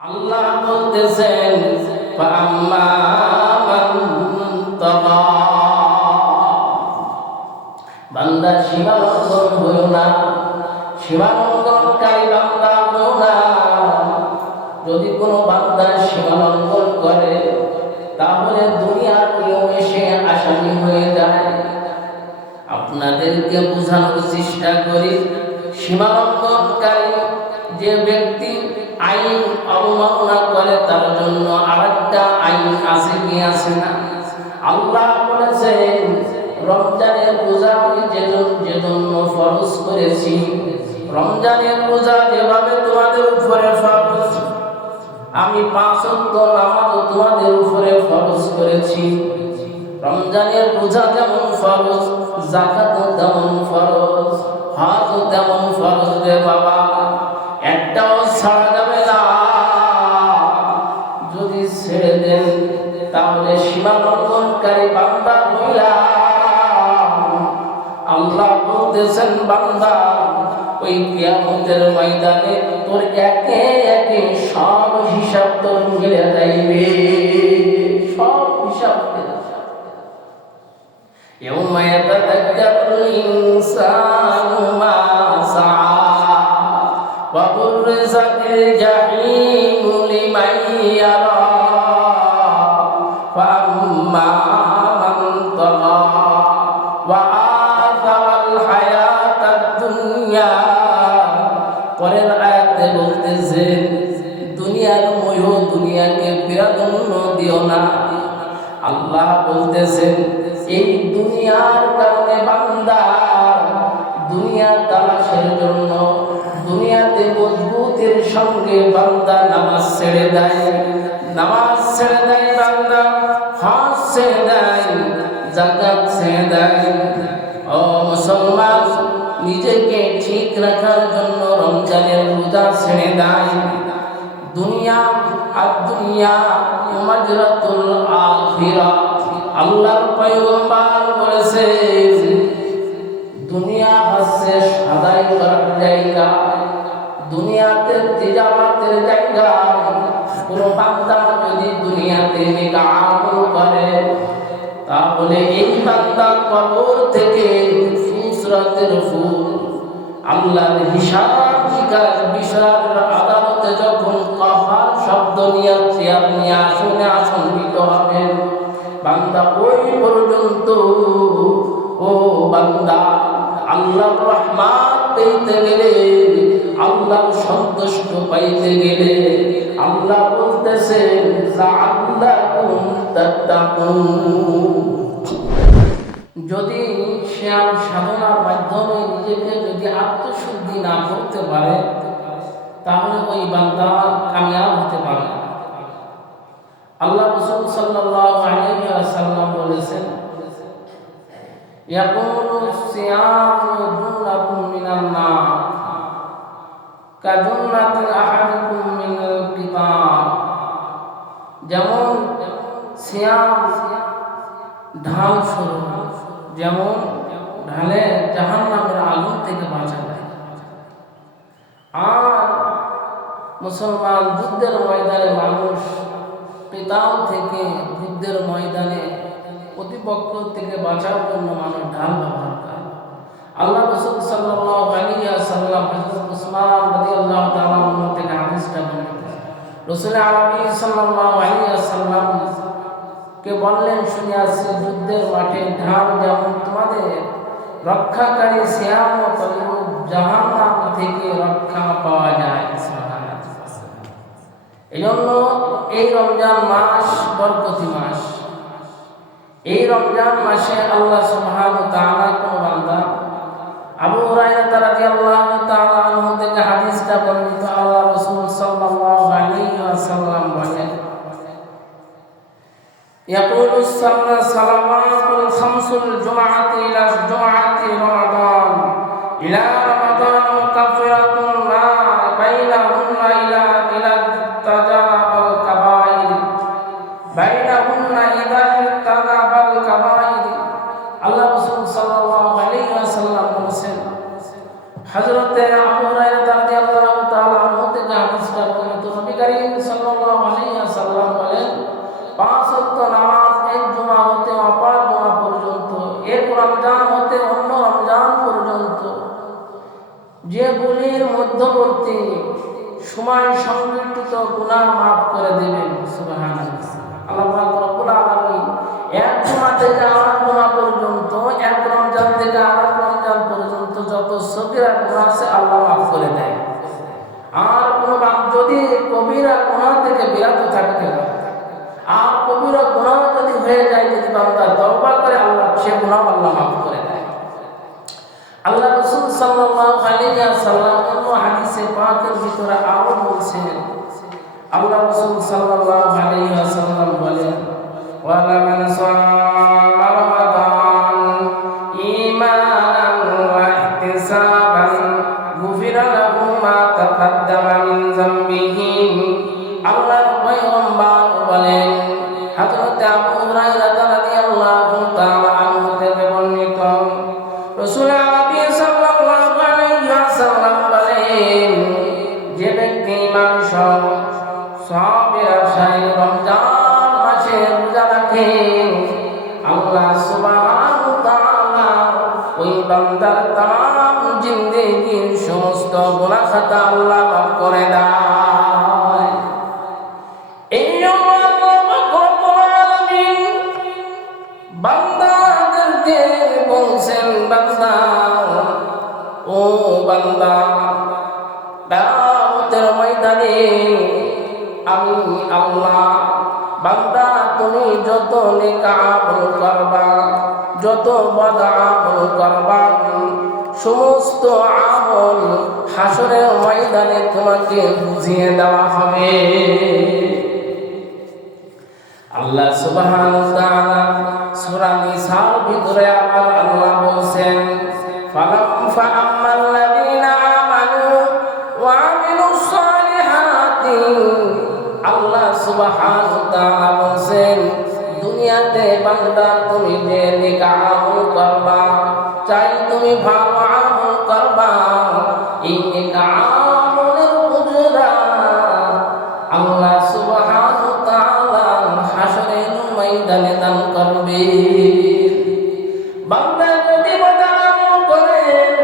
আল্লাহ বলতেছেন ফাআম্মা মান তাগা, বান্দা সীমালঙ্ঘন হলো না, সীমালঙ্ঘনকারী বান্দা হলো না। যদি কোনো বান্দা সীমালঙ্ঘন করে তাহলে দুনিয়ার নিয়মে সে আসামি হয়ে যায়। আপনাদেরকে বোঝানোর চেষ্টা করি, সীমালঙ্ঘনকারী যে ব্যক্তি আইন অবমাননা করে তার জন্য আরেকটা আইন আছে কি আছে না? আল্লাহ বলেছেন রমজানের রোজা আমি যেজন্য ফরজ করেছি, রমজানের রোজা যেভাবে তোমাদের উপরে ফরজ, আমি 5 ওয়াক্ত নামাজ তোমাদের উপরে ফরজ করেছি। রমজানের রোজা যেমন ফরজ, যাকাত তেমন ফরজ, হজ তেমন ফরজ রে বাবা, একটাও ছাড়া যাবে না। যদি ছেড়ে দেন তাহলে সীমালঙ্ঘনকারী বান্দা হইলা। আল্লাহ বলতেছেন বান্দা ওই কিয়ামতের ময়দানে তোর একে একে সব হিসাব তোর মিলে যাইবে, সব হিসাব মিলে যাবে। ইয়াউমা ইয়াতাযাক্কারুল ইনসানু মা সাআ ওয়া বুররিজাতিল জাহিমু লিমান ইয়ারা ফাআম্মা মান তাগা ওয়া আথারাল হায়াতাদ দুনিয়া। পরের আয়াতে বলতেছেন দুনিয়ার মোহ, দুনিয়াকে প্রাধান্য দিও না। আল্লাহ বলতেছেন এই দুনিয়ার কারণে বান্দা দুনিয়া তালাশের জন্য দুনিয়াতে মজবুতের সঙ্গে বান্দা নামাজ ছেড়ে দেয়, নামাজ ছেড়ে দেয় বান্দা, হজ ছেড়ে দেয়, যাকাত ছেড়ে দেয়। ও মুসলমান, নিজেকে ঠিক রাখার জন্য রমজানের রোজা ছেড়ে দেয়। দুনিয়া আর দুনিয়া মাজরাতুল আখিরা। আল্লাহর পয়গম্বর বলেছেন দুনিয়া হচ্ছে সদাই করার জায়গা, দুনিয়াতে তিজারতের জায়গা। কোন বান্দা যদি দুনিয়াতে নেক আমল করে তাহলে এই বান্দা কবর থেকে ফুসরাতের ফুল আল্লাহর হিসাব নিকাশ বিচারের আদালতে যখন কাহার শব্দ নিয়ে চেয়ার নিয়ে আসনে আসন্নিত হবে, বান্দা ওই পর্যন্ত ও বান্দা আল্লাহর রহমত পেতে গেলে, আল্লাহর সন্তুষ্ট পাইতে গেলে আল্লাহ বলতেছেন লাআল্লাকুম তাত্তাকুন। যদি শ্যাম সাধনার মাধ্যমে নিজেকে যদি আত্মশুদ্ধি না করতে পারে তাহলে ওই বান্দা কামিয়াব হতে পারে না। আল্লাহ রাসূল সাল্লাল্লাহু আলাইহি ওয়াসাল্লাম বলেছেন ইয়াকুলু সিয়ামু জুন্নাতুম মিনান নার কাজুন্নাতি আহাদিকুম মিনাল কিতাব। যেমন সিয়াম ঢাল স্বরূপ, যেমন ঢালে জাহান্নামের আগুন থেকে বাঁচা যায়। আর মুসলমান যুদ্ধের ময়দানে মানুষ পিতাল থেকে যুদ্ধের ময়দানে প্রতিপক্ষ থেকে বাঁচার জন্য মানুষ ঢাল ব্যবহার করে। আল্লাহ রাসূল সাল্লাল্লাহু আলাইহি ওয়াসাল্লাম হযরত উসমান রাদিয়াল্লাহু তাআলা আনহু থেকে হাদিসটা বলেন, রাসূল আরবি সাল্লাল্লাহু আলাইহি ওয়াসাল্লাম কে বললেন শুনিয়াছি যুদ্ধের মাঠে ঢাল যেমন তোমাদের রক্ষাকারী সিয়াম ও তদ্রূপ জাহান্নাম থেকে রক্ষা পাওয়া যায়। এজন্য এই রমজান মাস বরকতি মাস। এই রমজান মাসে আল্লাহ সুবহানাহু ওয়া তাআলা কোন বান্দা আবু হুরায়রা রাদিয়াল্লাহু তাআলা আনহু থেকে হাদিসটা বর্ণিত, আল্লাহ রাসূল সাল্লাল্লাহু আলাইহি ওয়াসাল্লাম বলেন يقول الصلوات الخمس الجمعة إلى الجمعة رمضان إلى رمضان مكفرة ما بينهن إلى تجانب الكبائر بينهن إذا اجتنب الكبائر। আল্লাহ রাসূল সাল্লাল্লাহু আলাইহি ওয়াসাল্লাম বলেছেন হযরতে আবু হুরায়রা রাদিয়াল্লাহু তাআলা আনহু থেকে হাদিসটা বর্ণিত, নবী করিম সাল্লাল্লাহু আলাইহি ওয়াসাল্লাম বলেন, 5 ওয়াক্ত নামাজ এক জুমা হতে অপর জুমা পর্যন্ত, এক রমজান হতে অন্য রমজান পর্যন্ত, যেগুলির মধ্যবর্তী সময় সংকীর্ণিত গুনাহ মাফ করে দেবেন। সুবহানাল্লাহ। আল্লাহ পাক রব্বুল আলামিন এক জুমা থেকে আরেক জুমা পর্যন্ত, এক রমজান থেকে আরেক রমজান পর্যন্ত যত সগীরা গুনাহ আছে আল্লাহ মাফ করে দেয়। আর কোনো যদি কবিরা গুনাহ থেকে বিরত থাকে, আর কবিরা গুনাহ যদি হয়ে যায়, যদি বান্দা তওবা করে আল্লাহ সে গুনাহ আল্লাহ মাফ করে দেয়। আল্লাহ রাসূল সাল্লাল্লাহু আলাইহি ওয়াসাল্লাম অন্য হাদিসে পাকের ভিতরে আরো বলছেন, আল্লাহ রাসূল সাল্লাল্লাহু আলাইহি ওয়াসাল্লাম বলেন, ওয়ালা মান সামা রমাদান ঈমানান ওয়া ইহতিসাবান গুফিরা লাহু মা তাকাদ্দামা মিন যামবিহি। আল্লাহর পয়গম্বর বলেন, হযরত আবু হুরায়রা রাদিয়াল্লাহু তাআলা আনহু থেকে বর্ণিত, রাসূল আরবি সাল্লাল্লাহু আলাইহি ওয়াসাল্লাম বলেন, যে ব্যক্তি ঈমান সহ সওয়াবের আশায় রমজান মাসে রোজা রাখে, আল্লাহ সুবহানাহু ওয়া তাআলা ওই বান্দার তাম জিন্দেগির সমস্ত গুনাহ খাতা আল্লাহ মাফ করে দেয়। এই জন্য আল্লাহ পাক রব্বুল আলামিন বান্দাদেরকে বলছেন, বান্দা ও বান্দা, কিয়ামতের ময়দানে আমি আল্লাহ, বান্দা তুমি যত নেক আমল করবা, যত বদ আমল করবা, সমস্ত আমল হাসরের ময়দানে তোমাকে বুঝিয়ে দেওয়া হবে। আল্লাহ সুবহানাহু ওয়া তাআলা সূরা নিসার ভিতরে আবার আল্লাহ বলেন, ফাআম্মাল্লাযীনা আমানু ওয়া আমিলুস সালিহাতি। আল্লাহ সুবহানাহু ওয়া তাআলা বলেন, দুনিয়াতে বান্দা তুমি যে নেক আমল করবা, চাই তুমি ভালো আমল করবা, এই নেক আমলের উজরা আল্লাহ সুবহানাহু ওয়া তাআলা হাসরের ময়দানে দান করবে। বান্দা যদি বদ আমল করেন,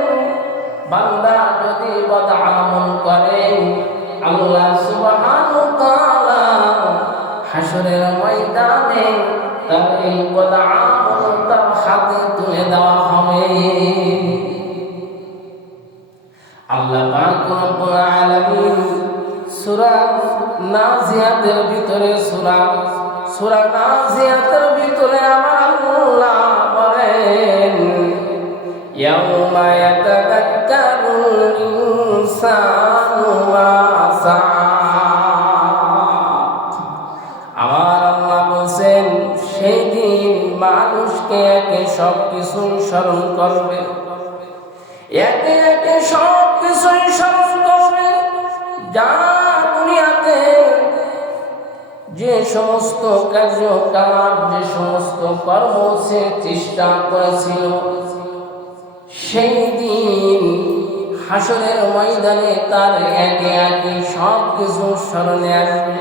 বান্দা যদি বদ আমল করেন, আল্লাহ সুবহানাহু ওয়া তাআলা হাসরের ময়দানে তার এই বদ আমল তার হাতে তুলে দেওয়া হবে। আল্লাহ পাক রব্বুল আলামিন সূরা নাজিয়াতের ভিতরে সূরা নাজিয়াতের ভিতরে আমার আল্লাহ বলেন, ইয়াউমা ইয়াতাযাক্কারুল ইনসানু মা সাআ। আমার আল্লাহ বলেন, সেই দিন মানুষকে একে সব কিছু স্মরণ করবে, একে একে সব কিছুই স্মরণ করবে, যা দুনিয়াতে যে সমস্ত কার্যকলাপ, যে সমস্ত কর্ম সে চেষ্টা করেছিল, সেই দিন হাসরের ময়দানে তার একে একে সব কিছু স্মরণে আসবে।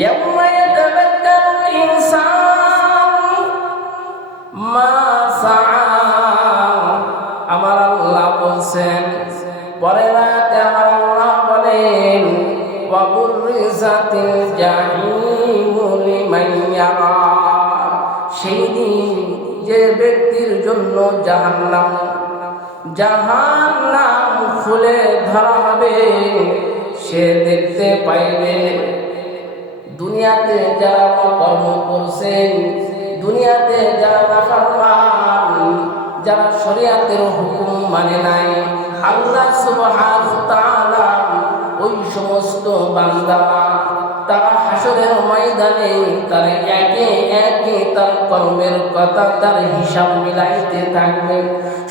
ইয়াউমা ইয়াতাযাক্কারুল ইনসানু মা সাআ। আমার আল্লাহ বলছেন, পরের আয়াতে আমার আল্লাহ বলেন, ওয়া বুররিজাতিল জাহিমু লিমান ইয়ারা। সেই দিন যে ব্যক্তির জন্য জাহান্নাম খুলে ধরা হবে, সে দেখতে পাইবে দুনিয়াতে যারা কর্ম করছেন, দুনিয়াতে যারা নাফরমান, যারা শরীয়তের হুকুম মানে নাই, আল্লাহ সুবহানাহু ওয়া তাআলা ওই সমস্ত বান্দারা তারা হাসরের ময়দানে তার একে একে তার কর্মের কথা, তার হিসাব মিলাইতে থাকবে,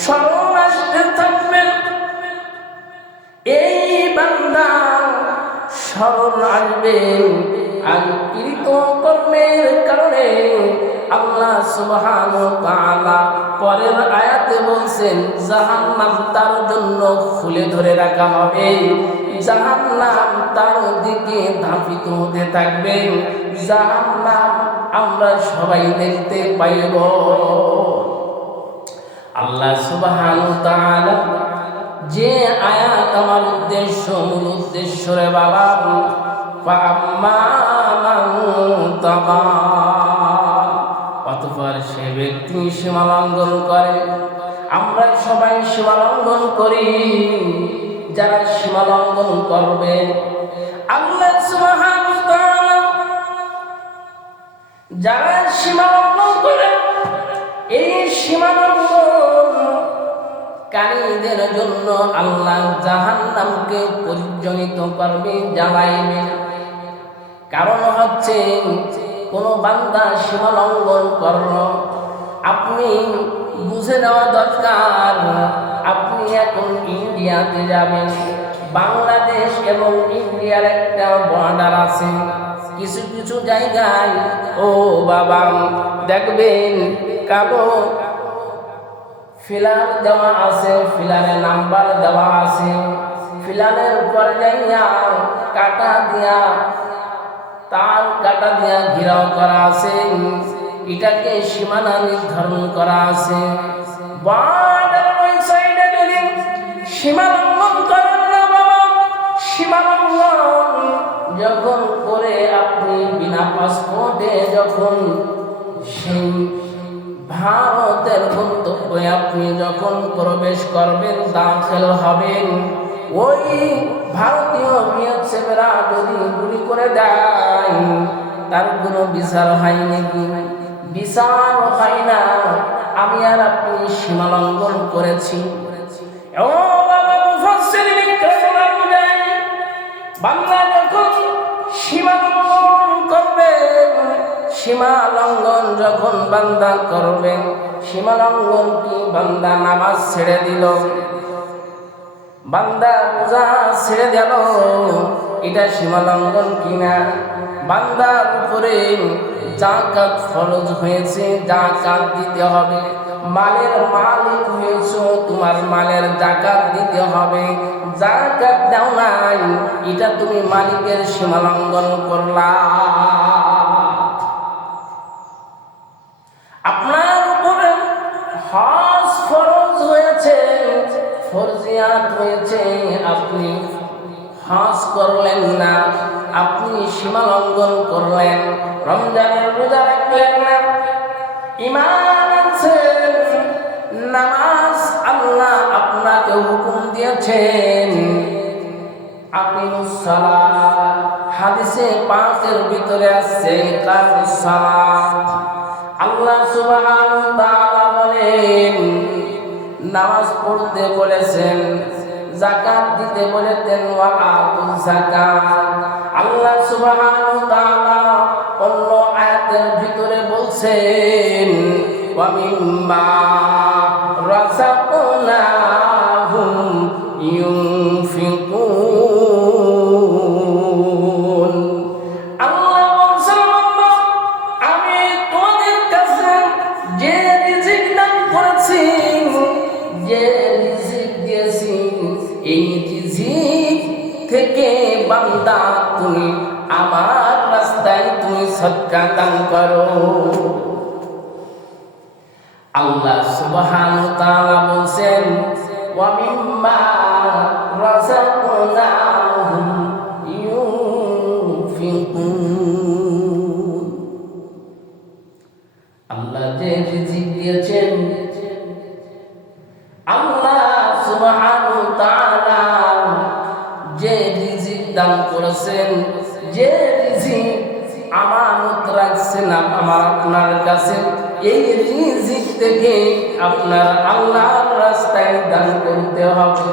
স্মরণ আসতে থাকবে। এই বান্দা স্মরণ আসবে আর কৃত কর্মের কারণে আল্লাহ সুবহানাহু ওয়া তাআলা পরের আয়াতে বলছেন, জাহান্নাম তার জন্য খুলে ধরে রাখা হবে। জাহান্নাম তার দিকে ধাবিত হতে থাকবে। জাহান্নাম আমরা সবাই দেখতে পাইব। আল্লাহ সুবহানাহু ওয়া তাআলা যে আয়াত আমার মূল উদ্দেশ্য রে বাবা, ফাআম্মা মান তাগা, অতঃপর সে ব্যক্তি সীমা লঙ্ঘন করে। আমরা সবাই সীমা লঙ্ঘন করি। যারা সীমা লঙ্ঘন করবে, আল্লাহ সুবহানাহু ওয়া তাআলা যারা সীমা লঙ্ঘন করে, এই সীমা লঙ্ঘনকারীদের জন্য আল্লাহ জাহান্নামকে পরিজনিত করবে, জ্বালাইবে। কারণ হচ্ছে কোন বান্দা সীমা লঙ্ঘন করলো, আপনি বুঝে নেওয়া দরকার। আপনি এখন ইন্ডিয়াতে যাবেন, বাংলাদেশ এবং ইন্ডিয়ার একটা বর্ডার আছে। কিছু কিছু জায়গায় ও বাবা দেখবেন কালো ফিলার দেওয়া আছে, ফিলারে নাম্বার দেওয়া আছে, ফিলারের উপর যাইয়া কাটা দিয়া, তার কাটা দিয়া ঘেরাও করা আছে। এটাকে সীমানা নির্ধারণ করা আছে। বর্ডারের ওই সাইডে যদি সীমা লঙ্ঘন করেন না বাবা, সীমা লঙ্ঘন যখন করে আপনি বিনা পাসপোর্টে যখন সেই ভারতের গন্তব্যে আপনি যখন প্রবেশ করবেন, দাখিল হবেন, ওই ভারতীয় বিএসএফরা যদি গুলি করে দেয়, তার কোনো বিচার হয় নাকি? বিচার হয় না। আমি আর আপনি সীমা লঙ্ঘন করেছি। ও বাবা মুফাসসিরিন ইকরামরা বুঝায়, বান্দা যখন সীমা লঙ্ঘন করবে, সীমা লঙ্ঘন যখন বান্দা করবে, সীমা লঙ্ঘন কি? বান্দা নামাজ ছেড়ে দিল, বান্দা রোজা ছেড়ে দিল, এটা সীমা লঙ্ঘন কিনা? বান্দার উপরে যাকাত ফরজ হয়েছে, যাকাত দিতে হবে। মালের মালিক হয়েছো, তোমার মালের যাকাত দিতে হবে। যাকাত দাও নাই, এটা তুমি মালিকের সীমা লঙ্ঘন করলা। আপনার উপরে হজ ফরজ হয়েছে, ফরজিয়াত হয়েছে, আপনি হজ করলেন না, আপনি সীমা লঙ্ঘন করলেন। রমজানের রোজা রাখলেন না, ঈমান আছে, নামাজ আল্লাহ আপনাকে হুকুম দিয়েছেন, আকিমুস সালাত, হাদিসে পাকের ভিতরে আছে ইকামুস সালাত। আল্লাহ সুবহানাহু ওয়া তাআলা বলেন, নামাজ পড়তে বলেছেন, যাকাত দিতে বলেছেন, ওয়া আতুজ যাকাত। আল্লাহ সুবহানাহু ওয়া তাআলা অন্য আয়াতের ভিতরে বলছেন, ওয়া মিম্মা রাযাকনাহুম ইউনফিকুন। আল্লাহ বলছেন, আমি তোমাদের কাছে যে রিজিক দান করেছি, যে রিজিক দিয়েছি, এই রিজিক থেকে বান্দা তুমি আমার রাস্তায় তুমি সদকা দান করো। আল্লাহ সুবহানাহু ওয়া তাআলা বলেন, ওয়া মিম্মা রাযাকনাহুম ইউনফিকুন। আল্লাহ যে রিজিক দিয়েছেন, আল্লাহ সুবহানাহু ওয়া তাআলা যে রিজিক দান করেছেন, যে রিজিক আমানত রাখছেন আমার আপনার কাছে, এই রিজিক থেকে আপনার আল্লাহর রাস্তায় দান করতে হবে।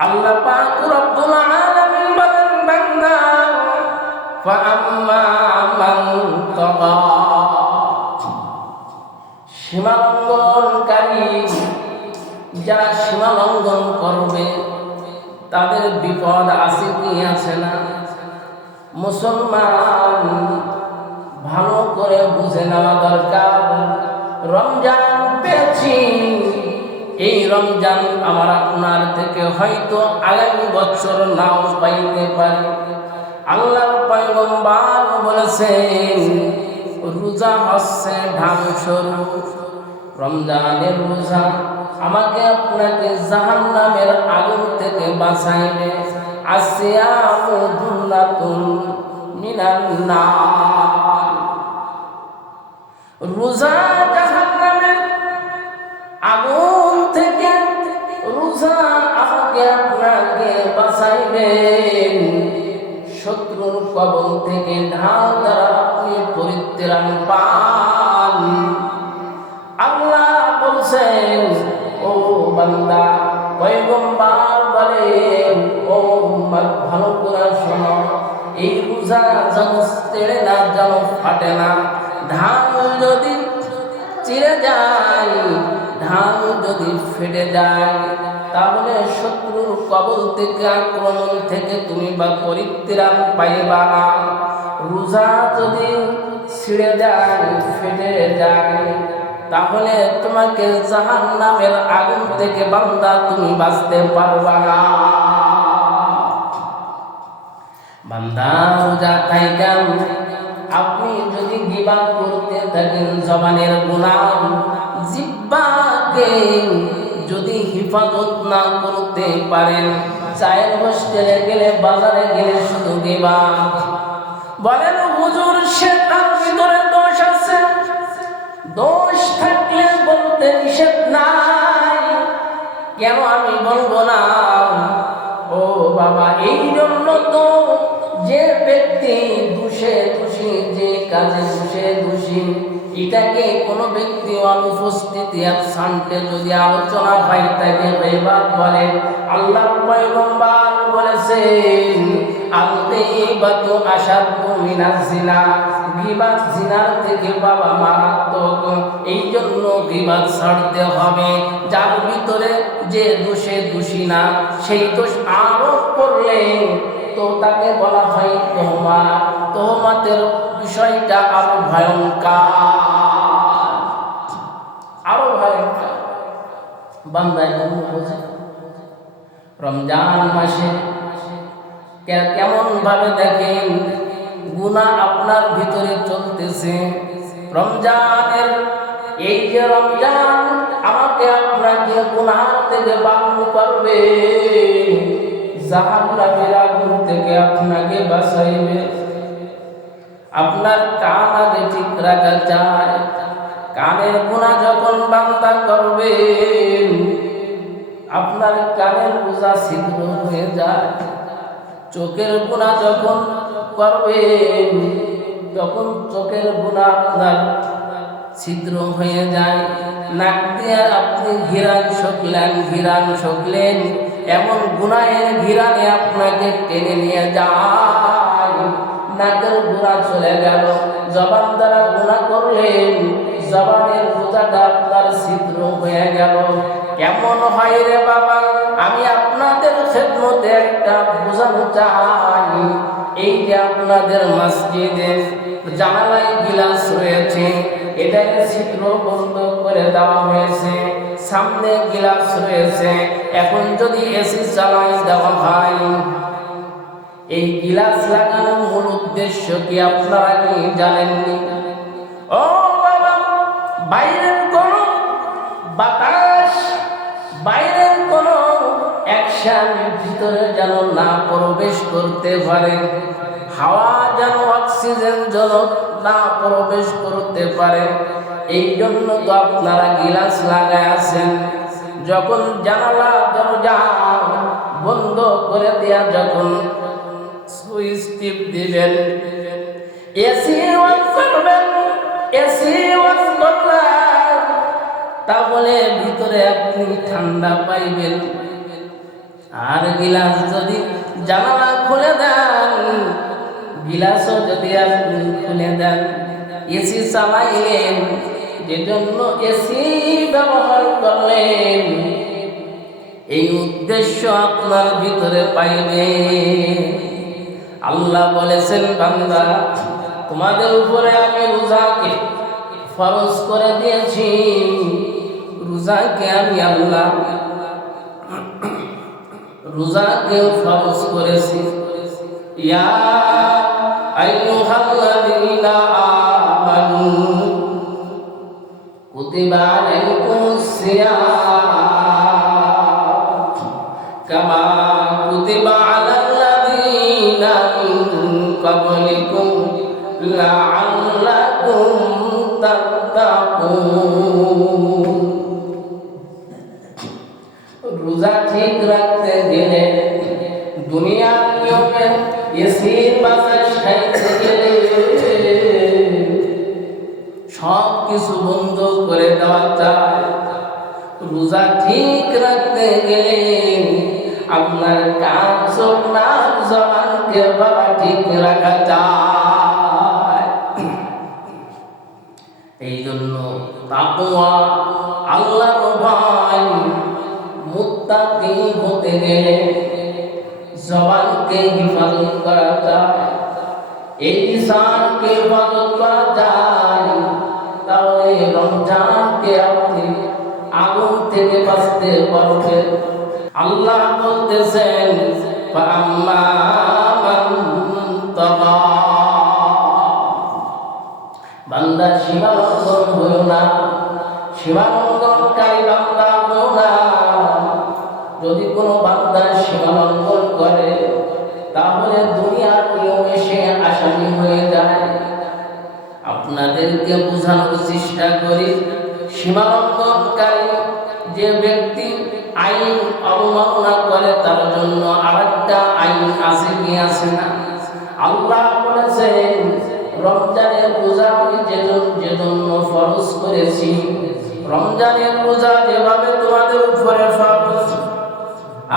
আল্লাহ পাক রব্বুল আলামিন বলেন, বান্দা ফাআম্মা মান তাগা, সীমা লঙ্ঘনকারী যারা সীমা লঙ্ঘন করবে, তাদের বিপদ আছে কি আছে না? মুসলমান ভালো করে বুঝে নেওয়া দরকার। রমজান পেয়েছি, এই রমজান আমার আপনার থেকে হয়তো আগামী বছর নাও পাইতে পারি। আল্লাহর পয়গম্বর বলেছেন রোজা হচ্ছে ঢাল স্বরূপ। রমজানের রোজা আমাকে আপনাকে জাহান্নামের আগুন থেকে বাঁচাইবে। আসিয়ামু জুন্নাতুন মিনান নার। রোজা জাহান্নামের আগুন থেকে রোজা আমাকে আপনাকে বাঁচাইবেন। শত্রুর কবল থেকে ঢাল দ্বারা আপনি পরিত্রাণ পান। আল্লাহ বলছেন ও বান্দা, পয়গম্বর বলেন ও উম্মত ভালো করে শোনো, এই রোজা যেন ছেড়ে না, যেন ফাটে না। ঢাল যদি চিরে যায়, ঢাল যদি ফেটে যায়, তাহলে শত্রুর কবল থেকে আক্রমণ থেকে তুমি বা পরিত্রাণ পাইবা না। রোজা যদি ছিঁড়ে যায়, ফেটে যায়, তাহলে তোমাকে জাহান্নামের আগুন থেকে বান্দা তুমি বাঁচতে পারবা না। বান্দা রোজা থাইকা আপনি যদি গীবত করতে থাকেন, জবানের গুনাহ, জিহ্বাকে যদি হিফাজত না করতে পারেন, চায়ের হোস্টেলে গেলে, বাজারে গেলে শুধু গীবত বলেন, হুজুর সে তার ভিতরে দোষ আছে। দোষ থাকলে বলতে নিষেধ নাই, কেন আমি বলবো না? ও বাবা, এই জন্য তো যে ব্যক্তি দোষে দোষী, যে কাজে দোষে দোষী, এটাকে কোনো ব্যক্তি অনুপস্থিতি শান্তে যদি আলোচনা হয় তাকে গীবত বলে। আল্লাহর পয়গম্বর বলেছেন আল-গীবাতু আশাদ্দু মিনাজ জিনা। গীবত জিনার থেকে বাবা মারাত্মক। এই জন্য গীবত ছাড়তে হবে। যার ভিতরে যে দোষে দোষী না, সেই দোষ আরোপ করলে তো তাকে বলা হয় তোহমাত। তোহমাতের বিষয়টা আরো ভয়ঙ্কর, আরো ভয়ঙ্কর। বান্দায় বোঝে রমজান মাসে কেমন ভাবে দেখেন গুনাহ আপনার ভিতরে চলতেছে। রমজানের এই যে রমজান আমাকে আপনাকে গুনাহ থেকে বারণ করবে, জাহান্নামের আগুন থেকে আপনাকে বাঁচাইবে। আপনার কান আগে ঠিক রাখা চাই। কানের গুনাহ যখন বান্দা করবে, আপনার কানের বোঝা ছিদ্র হয়ে যায়। চোখের গুনাহ যখন করবেন, তখন চোখের গুনাহ আপনার ছিদ্র হয়ে যায়। নাক দিয়ে আপনি ঘিরান শুকলেন, এমন গুনাহের ঘিরানে আপনাকে টেনে নিয়ে যায়। নাকের গুনাহ চলে গেল, জবান দ্বারা গুনাহ করলেন, জবানের বোঝাটা আপনার ছিদ্র হয়ে গেল। কেমন হয় রে বাবা, আমি আপনাদের খেদমতে একটা বোঝানো চাই। এই যে আপনাদের মসজিদে জানালায় গিলাস রয়েছে, এটাকে ছিদ্র বন্ধ করে দেওয়া হয়েছে। সামনে গিলাস রয়েছে, এখন যদি এসি চালাই দেওয়া হয়, এই গিলাস লাগানোর মূল উদ্দেশ্য কি আপনারা কি জানেননি? ও বাবা, বাইরের কোন বাতাস, বাইরের কোন অ্যাকশন ভিতরে যেন না প্রবেশ করতে পারে, হাওয়া যেন, অক্সিজেন যেন না প্রবেশ করতে পারে। এই জন্য তো আপনারা গিলাস লাগায় আছেন। যখন জানালা দরজা বন্ধ করে দেয়া, যখন সুইচ টিপ দিবেন, এসি অন করবেন, এসি অন করলেন, তাহলে ভিতরে আপনি ঠান্ডা পাইবেন। আর গিলাস যদি জানালা খুলে দেন, গিলাসও যদি আপনি খুলে দেন, এসি চালাইলেন, যে জন্য এসি ব্যবহার করলেন, এই উদ্দেশ্য আপনার ভিতরে পাইবে। আল্লাহ বলেছেন, বান্দা তোমাদের উপরে আমি রোজাকে ফরজ করে দিয়েছি। রোজাকে আমি আল্লাহ রোজাকে ফরজ করেছি। ইয়া আইয়ুহাল্লাযীনা আমানু কুতিবা আলাইকুমুস সিয়াম কামা কুতিবা আলাল্লাযীনা মিন ক্বাবলিকুম লাআল্লাকুম তাত্তাকুন। রোজা ঠিক রাখতে গেলে, দুনিয়ার নিয়মে এসির বাতাস খাইতে গেলে সব কিছু বন্ধ করে দেওয়া যায়। রোজা ঠিক রাখতে গেলে আপনার কান, চোখ, নাক, জবানকে বাবা ঠিক রাখা যায়। এই জন্য তাকওয়া, আল্লাহর ভয়, মুত্তাকি হতে গেলে জবানকে হিফাজত করা যায়, এই লিসানকে হিফাজত করা যায়, তাহলে রমজানকে আপনি আগুন থেকে বাঁচতে পারবেন। আল্লাহ বলতেছেন ফাআম্মা মান তাগা, বান্দা সীমালঙ্ঘন হলো না, সীমালঙ্ঘনকারী বান্দা হলো না। যদি কোনো বান্দা সীমালঙ্ঘন করে তাহলে দুনিয়ার নিয়মে সে আসামি হয়ে যায়। আপনাদেরকে বোঝানোর চেষ্টা করি, সীমালঙ্ঘনকারী যে ব্যক্তি আইন অবমাননা করে তার জন্য আরেকটা আইন আছে কি আছে না? আল্লাহ বলেছেন রমজানের রোজা আমি যেজন্য ফরজ করেছি, রমজানের রোজা যেভাবে তোমাদের উপরে ফরজ,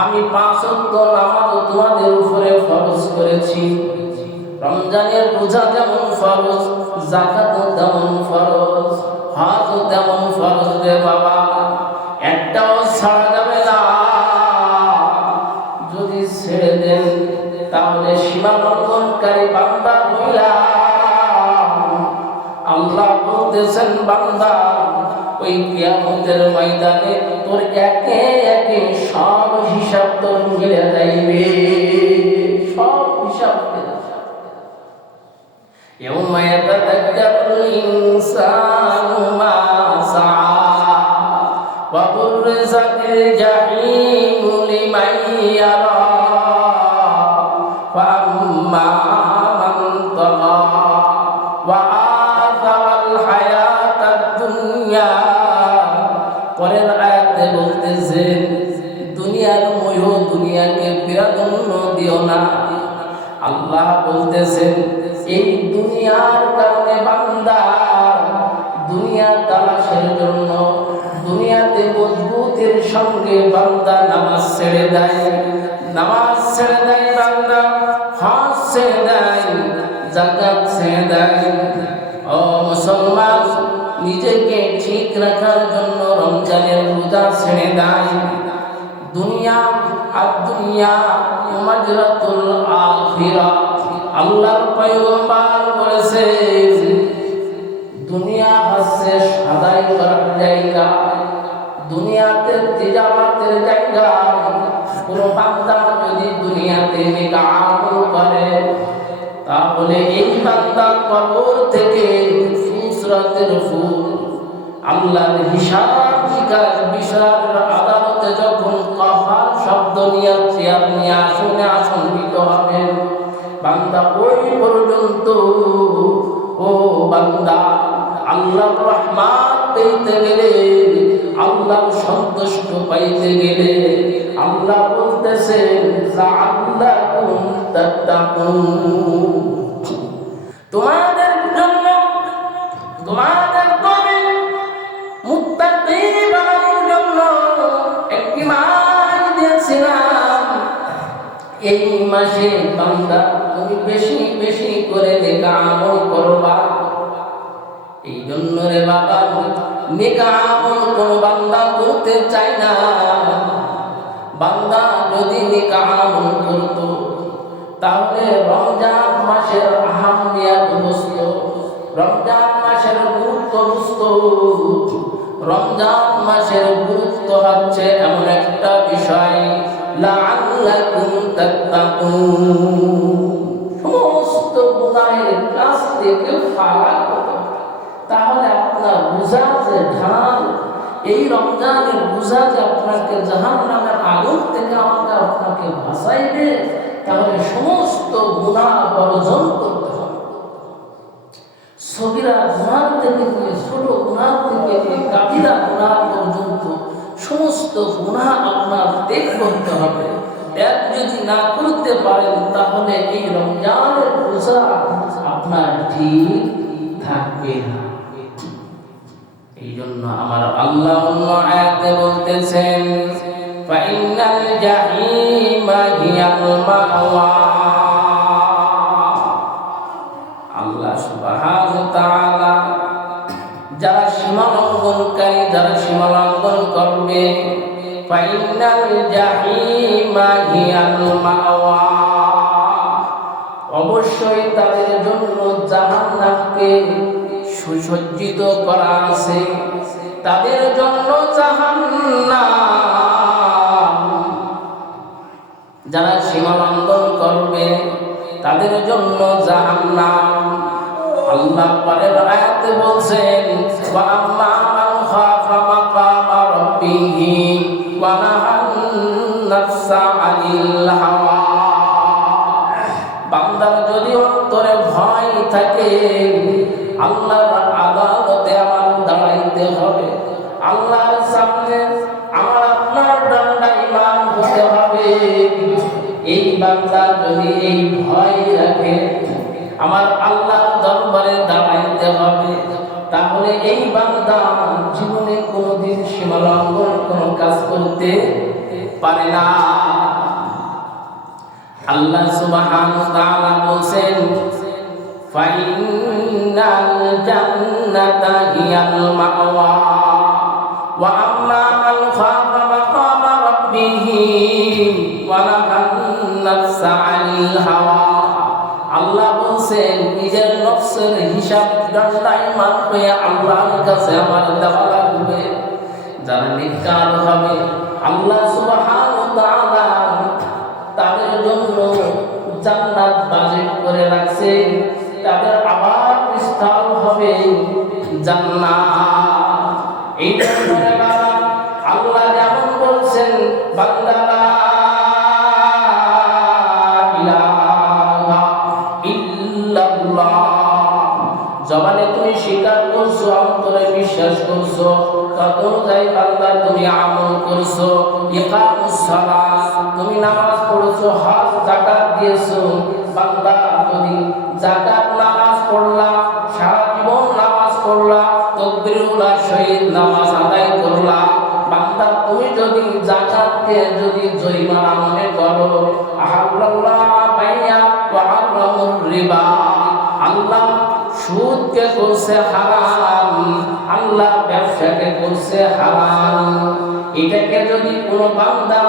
আমি 5 ওয়াক্ত নামাজ তোমাদের উপরে ফরজ করেছি। রমজানের রোজা যেমন ফরজ, যাকাত তেমন ফরজ, হজ তেমন ফরজ রে বাবা, একটাও ছাড়া যাবে না। যদি ছেড়ে দেন তাহলে সীমালঙ্ঘনকারী বান্দা হইলাম। আল্লাহ বলতেছেন বান্দা ওই কিয়ামতের ময়দানে তোর একে একে সব হিসাব তোর মিলে যাইবে, সব হিসাব মিলে যাবে। ইয়াউমা ইয়াতাযাক্কারুল ইনসানু মা সাআ ওয়া বুররিজাতিল জাহিমু লিমান ইয়ারা ফাআম্মা মান তাগা ওয়া আসারাল হায়াতাদ দুনিয়া। পরের আয়াতে বলতেছেন দুনিয়ার মোহ, দুনিয়াকে প্রাধান্য দিও না। আল্লাহ বলতেছেন এই দুনিয়ার কারণে বান্দা দুনিয়া তালাশের জন্য দুনিয়াতে মজবুতের সঙ্গে বান্দা নামাজ ছেড়ে দেয়, নামাজ ছেড়ে দেয় বান্দা, হজ ছেড়ে দেয়, যাকাত ছেড়ে দেয়। ও মুসলমান, নিজেকে ঠিক রাখার জন্য রমজানের রোজা ছেড়ে দেয়। দুনিয়া আর দুনিয়া মাজরাতুল আখিরা, আল্লাহর পয়গম্বর বলেছেন দুনিয়া হচ্ছে সদাই করার জায়গা, দুনিয়াতে তিজারতের জায়গা। কোন বান্দা যদি দুনিয়াতে নেক আমল করে তাহলে এই বান্দা কবর থেকে ফুসরাতের ফুল, আল্লাহর হিসাব নিকাশ বিচার আদালতে যখন কফার শব্দ নিয়ে চেয়ার নিয়ে আসনে আসন্নিত হবেন, বান্দা ওই পর্যন্ত ও বান্দা আল্লাহর রহমত পেতে গেলে, আল্লাহর সন্তুষ্ট পাইতে গেলে আল্লাহ বলতেছেন লাআল্লাকুম তাত্তাকুন। তোমাদের জন্য, তোমাদের কবি মুত্তাকি বানানোর জন্য একটি মাস দিয়েছিলাম। এই মাসে বান্দা তুমি বেশি বেশি করে নেক আমল করবা। এই জন্য রে বাবা, নেক আমল কোন বান্দা করতে চায় না। বান্দা যদি নেক আমল করত তাহলে রমজান মাসের আহমিয়ত বুঝতো, রমজান মাসের গুরুত্ব বুঝতো। রমজান মাসের গুরুত্ব হচ্ছে এমন একটা বিষয়, লাআল্লাকুম তাত্তাকুন, সমস্ত গুনাহের কাছ থেকে ফারাক হতে হবে। তাহলে আপনার বোঝা যে ঢাল, এই রমজানের বোঝা যে আপনাকে জাহান্নামের আগুন থেকে আপনাকে বাঁচাইবে, তাহলে সমস্ত গুনাহ বর্জন করতে হবে। সগীরা গুনাহ থেকে নিয়ে ছোট গুনাহ থেকে নিয়ে কাবিরা গুনাহ পর্যন্ত সমস্ত গুনাহ আপনার ত্যাগ করতে হবে। ত্যাগ যদি না করতে পারেন তাহলে এই রমজানের রোজা আপনার ঠিক থাকবে না। এই জন্য আমার আল্লাহ অন্য আয়াতে বলতেছেন, ফাইনাল জাহিমা হিয়াল মাওয়া। আল্লাহ সুবহানাহু ওয়া তাআলা যারা সীমা লঙ্ঘনকারী, যারা সীমা লঙ্ঘন করবে, ফাইনাল জাহিমা হিয়াল মাওয়া, অবশ্যই তাদের জন্য জাহান্নামকে সুসজ্জিত করা আছে, তাদের জন্য জাহান্নাম। যারা সীমা লঙ্ঘন করবে তাদের জন্য জাহান্নাম। আল্লাহ পরের আয়াতে বলছেন, ওয়া আম্মা মান খাফা মাকামা রাব্বিহি ওয়া নাহান নাফসা আনিল হাওয়া। বান্দার যদি অন্তরে ভয় থাকে, আল্লাহর আদালতে আমার দাঁড়াইতে হবে, আল্লাহর সামনে আমার আপনার দণ্ডায়মান হতে হবে। এই বান্দা যদি এই ভয় রাখে, আমার আল্লাহর দরবারে দাঁড়াইতে হবে, তাহলে এই বান্দা জীবনে কোনোদিন সীমা লঙ্ঘন কোনো কাজ করতে পারে না। আল্লাহ সুবহানাহু ওয়া তাআলা বলেন, ফাইনাল জান্নাতা হিয়াল মাওয়া ওয়া আম্মা মান খাফা মাকামা রাব্বিহি ওয়া নাহান নাফসা আনিল হাওয়া। আল্লাহ বলেন, নিজের নফসের হিসাব দণ্ডায়মান হয়ে আল্লাহর কাছে আমার দেওয়া লাগবে। যারা নেককার হবে, আল্লাহ সুবহানাহু ওয়া তাআলা তাদের জন্য জান্নাত বাজিত করে রাখছে, তাদের আবার স্থল হবে জান্নাত। এই জন্য আল্লাহ যেমন বলছেন, বান্দা লা ইলাহা ইল্লাল্লাহ, জবানে তুমি স্বীকার করছো, অন্তরে বিশ্বাস করছো, তত অনুযায়ী বান্দা তুমি আমল করছো। ইকামুস সালাত, তুমি নামাজ পড়ছো, হজ যাকাত দিয়েছো। বান্দা যদি যাকাত নামাজ পড়লা, সারা জীবন নামাজ পড়লা, তাকবীরুল্লাহ সহিত নামাজ আদায় করলা, বান্দা তুমি যদি যাকাতকে যদি জরিমানা মনে করো, আহাল্লাল্লাহ বাইয়া ওয়া হারামার রিবা, আল্লাহ সুদকে করছে হারাম, আল্লাহ ব্যবসাকে করছে হারাম, এটাকে যদি কোনো বান্দা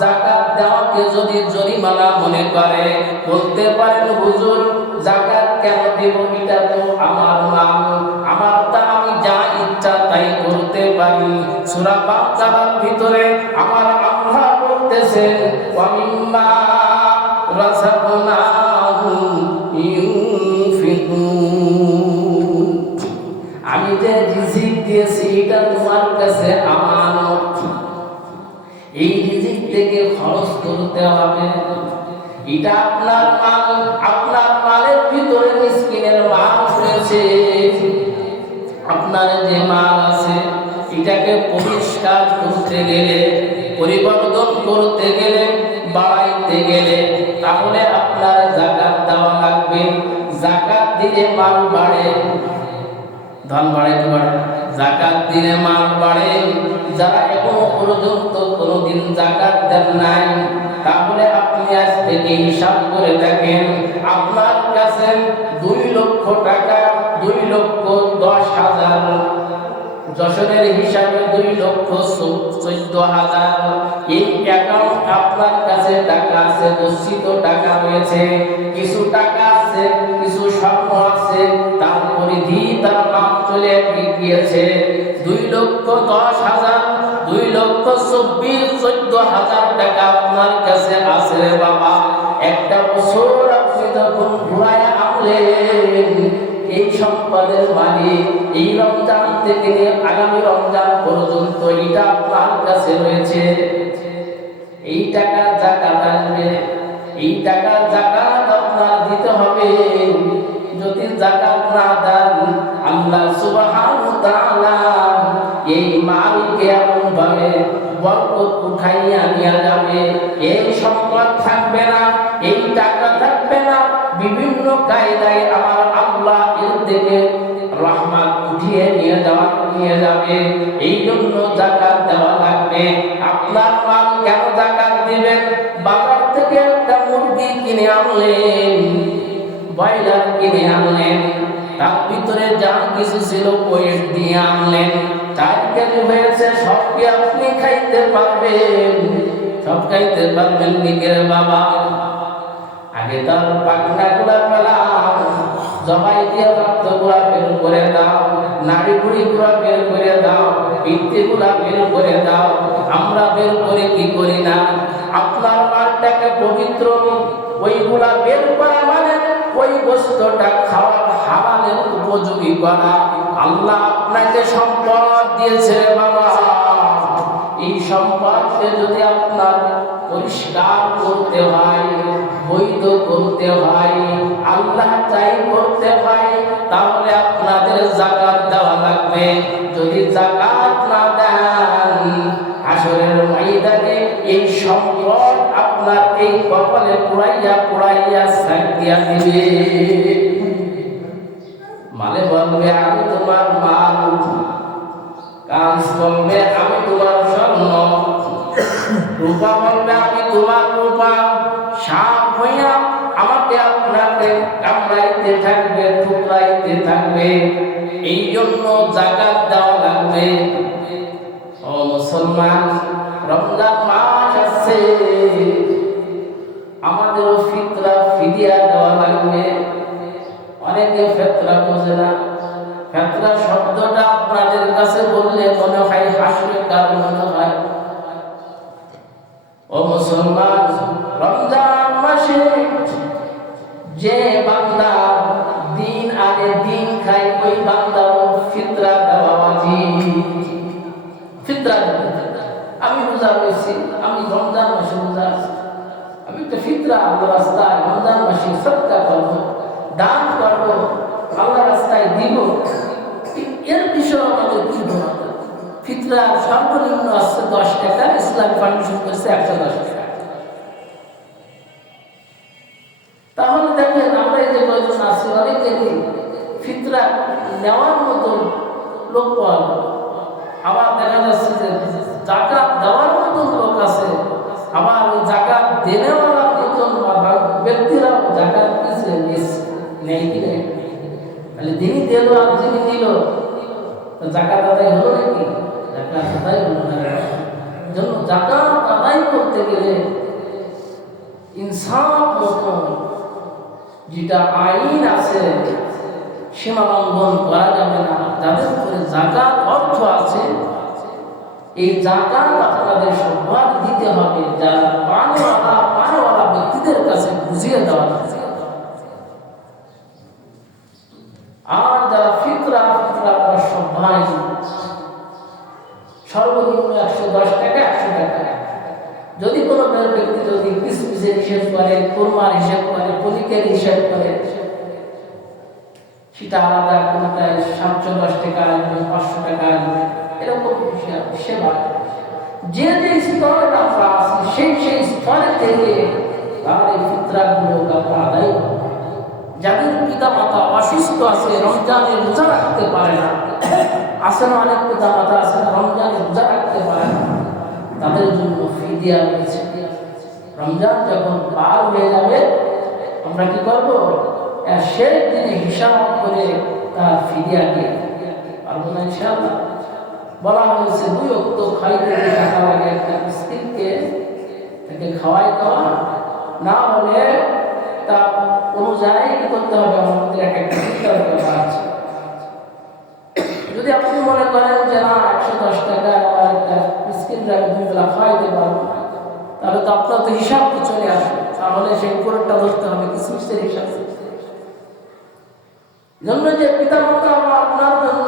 যাকাত দেওয়াকে যদি জরিমানা মনে করে, বলতে পারেন, হুজুর যাকাত কেন দেব, এটা তো আমার মাল, আমার তা আমি যা ইচ্ছা তাই করতে পারি। সূরা বাকারার ভিতরে আমার আল্লাহ বলতেছেন, ওয়া মিম্মা রাযাকনাহুম ইউনফিকুন, আমি যে রিজিক দিয়েছি এটা তোমার কাছে আমানত, এই রিজিক থেকে খরচ করতে হবে। এটা আপনার মাল, আপনার মালের ভিতরে মিসকিনের মাল রয়েছে। আপনার যে মাল আছে এটাকে পরিষ্কার করতে গেলে, পরিবর্তন করতে গেলে, বাড়াইতে গেলে, তাহলে আপনার যাকাত দেওয়া লাগবে। যাকাত দিলে মাল বাড়ে, ধন বাড়াইতে পারে, যাকাত দিলে মাল বাড়ে। যারা এখনো পর্যন্ত কোনোদিন যাকাত দেন নাই, তাহলে আপনি আজ থেকে হিসাব করে দেখেন, আপনার কাছে 2 লক্ষ টাকা, 2,10,000, যশোরের হিসাবে 2,14,000, এই অ্যাকাউন্ট আপনার কাছে টাকা আছে, দর্শিত টাকা রয়েছে, কিছু টাকা আছে, কিছু স্বপ্ন আছে, তার পরিধি তার নাম চলে গিয়েছে, 2 2,10,000, 2,24,14,000 টাকা আপনার কাছে আছে রে বাবা। একটা বছর আপনি যখন ঘুরায় আনলেন, এই সম্পদের মালিক এই রমজান থেকে নিয়ে আগামী রমজান পর্যন্ত এটা আপনার কাছে রয়েছে। এই টাকা যাকাত আসবে, এই টাকা যাকাত আপনার দিতে হবে। যদি যাকাত না দেন, আল্লাহ সুবহানাহু ওয়া তাআলা এই মালকে এমন ভাবে বরকত উঠাইয়া নিয়ে যাবে, এই সম্পদ থাকবে না, এই টাকা থাকবে না, বিভিন্ন কায়দায় আমার আল্লাহ এর থেকে রহমত উঠিয়ে নিয়ে যাবে। এই জন্য যাকাত দেওয়া লাগবে। আপনার মাল কেন যাকাত দিবেন? বাজার থেকে একটা মুরগি কিনে আনলেন, ব্রয়লার কিনে আনলেন, তার ভিতরে যা কিছু ছিল ওয়েট দিয়ে আনলেন, 4 কেজি হয়েছে, সব কি আপনি খাইতে পারবেন? সব খাইতে পারবেন নিকের বাবা? আগে তার পাখনা গুলা পেলাম, জবাই দিয়ে রক্ত গুলা বের করে দাও, নাড়ি বুড়ি গুলা বের করে দাও, পিত্তি গুলা বের করে দাও। আমরা বের করে কি করি না? আপনার মালটাকে পবিত্র, ওইগুলা বের করা মানে ওই বস্তুটা খাওয়ার হালালের উপযোগী করা। আল্লাহ আপনাকে সম্পদ দিয়েছে বাবা, এই সম্পদকে যদি আপনার পরিষ্কার করতে হয়, বৈধ করতে হয়, আল্লাহ চাই করতে হয়, তাহলে আপনাদের যাকাত দেওয়া লাগবে। যদি যাকাত না দেন, হাসরের ময়দানে এই সম্পদ আপনার এই কপালে পুড়াইয়া সাইড দিয়া দিবে। মালে বলবে আমি তোমার মাল, কাজ বলবে আমি তোমার স্বর্ণ, রূপা বলবে আমি তোমার রূপা। সাপ হইয়া আমাকে আপনাকে কামড়াইতে থাকবে, ঠুকরাইতে থাকবে। এই জন্য যাকাত দেওয়া লাগবে। ও মুসলমান, রমজান মাস আসছে, আমাদেরও ফিতরা ফিদিয়া দেওয়া লাগবে। অনেকে ফিতরা বোঝে না। ফিতরা শব্দটা আপনাদের কাছে বললে মনে হয় হাসবে, কার মনে হয়? ও মুসলমান, রমজান মাসে যে বান্দা দিন আগে দিন খায়, ওই বান্দার ফিতরা দেওয়া ওয়াজিব। ফিতরা আমি রোজা রয়েছি, আমি রমজান মাসে রোজা আছি, আমি একটা ফিতরা আল্লাহ রাস্তায় রমজান মাসে সদকা করব, দান করব, আল্লাহ রাস্তায় দিব। এর বিষয়ে আমাদের কি বলা? ফিতরা সর্বনিম্ন আছে 10 টাকা, ইসলাম ফাউন্ডেশন করেছে 110 টাকা। তাহলে দেখেন আমরা এই যে কয়জন আছি, অনেকেরই ফিতরা নেওয়ার মতো লোক পাওয়া যায়। আবার দেখা যাচ্ছে যে যাকাত দেওয়ার মতো লোক আছে, আবার ওই যাকাত দেনেওয়ালার মতন ব্যক্তিরাও যাকাত কিছু নেই কি নেই। তাহলে যিনি দিল আর যিনি দিল, যাকাত আদায় হলো নাকি? যাকাত আদায় হলো না। জন্য যাকাত আদায় করতে গেলে ইনসাফ মতো যেটা আইন আছে সীমা লঙ্ঘন করা যাবে না। যাদের উপরে যাকাত অর্থ আছে, এই যাকাত আপনাদের সবার দিতে হবে। যারা পানেওয়ালা ব্যক্তিদের কাছে বুঝিয়ে দেওয়া আছে। আর যারা ফিতরা সবাই সর্বনিম্ন 110 টাকা, 100 টাকা। যদি কোনো ব্যক্তি যদি কিসমিসের হিসেব করে, কোরমার হিসেব করে, পলিকের হিসেব করে, সেটা আলাদা। কোনটায় 710 টাকা আসবে, 500 টাকা আসবে, এরকম সেবা। যে যে স্তরে আমরা আছি, সেই স্তরে থেকে তার এই ফিতরাগুলো আমরা আদায় করব। যাদের পিতা মাতা অসুস্থ আছে, রমজানে রোজা রাখতে পারে না, আছে না অনেক পিতা মাতা আছে রমজানে রোজা রাখতে পারে না, তাদের জন্য ফিদিয়া রয়েছে। রমজান যখন পার হয়ে যাবে, আমরা কি করব? শেষ দিনে হিসাব করে তার ফিদিয়া দিয়ে পারবো না ইনশাআল্লাহ। বলা হয়েছে 2 ওয়াক্ত খাইতে টাকা লাগে, একটা মিসকিনকে তাকে খাওয়াই দেওয়া, না হলে তা অনুযায়ী কি করতে হবে? আমাদের একটা ফিতরা দেওয়া আছে। যদি আপনি মনে করেন যে না 110 যদি আমি 2 বেলা খাওয়াইতে পারবো না, তাহলে তো আপনার তো হিসাব তো চলে আসবে। তাহলে সেই উপরেরটা ধরতে হবে, কিসমিসের হিসাব। জন্য যে পিতা মাতা আপনার জন্য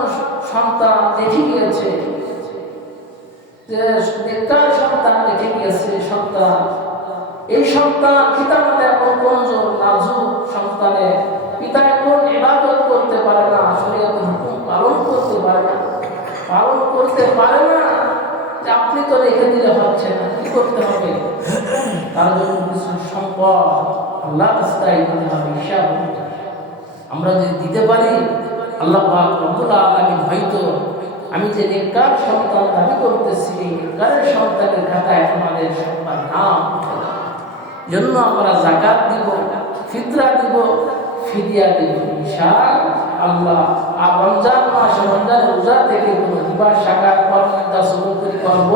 সন্তান রেখে গিয়েছে, যে নেককার সন্তান রেখে গিয়েছে সন্তান, এই সন্তান পিতা মাতা এখন কমজোর নাজুক সন্তানের, পিতা এখন ইবাদত করতে পারে না, শরীয়তের হুকুম পালন করতে পারে না, যে আপনি তো রেখে দিলে হচ্ছে না, কি করতে হবে? তার জন্য কিছু সম্পদ আল্লাহ রাস্তায় দিতে হবে, হিসাব দিতে হবে। আমরা যদি দিতে পারি, আল্লাহ পাক রব্বুল আলামিন হয়তো আমি যে নেককার সন্তান দাবি করতেছি, নেককারের সন্তানের খাতায় আমাদের সন্তান নাম জন্য আমরা যাকাত দিব, ফিতরা দিব, ফিদিয়া দিব ইনশাআল্লাহ। আর রমজান মাস, রমজান রোজা থেকে কোনো দিবা শাকাত পালন করব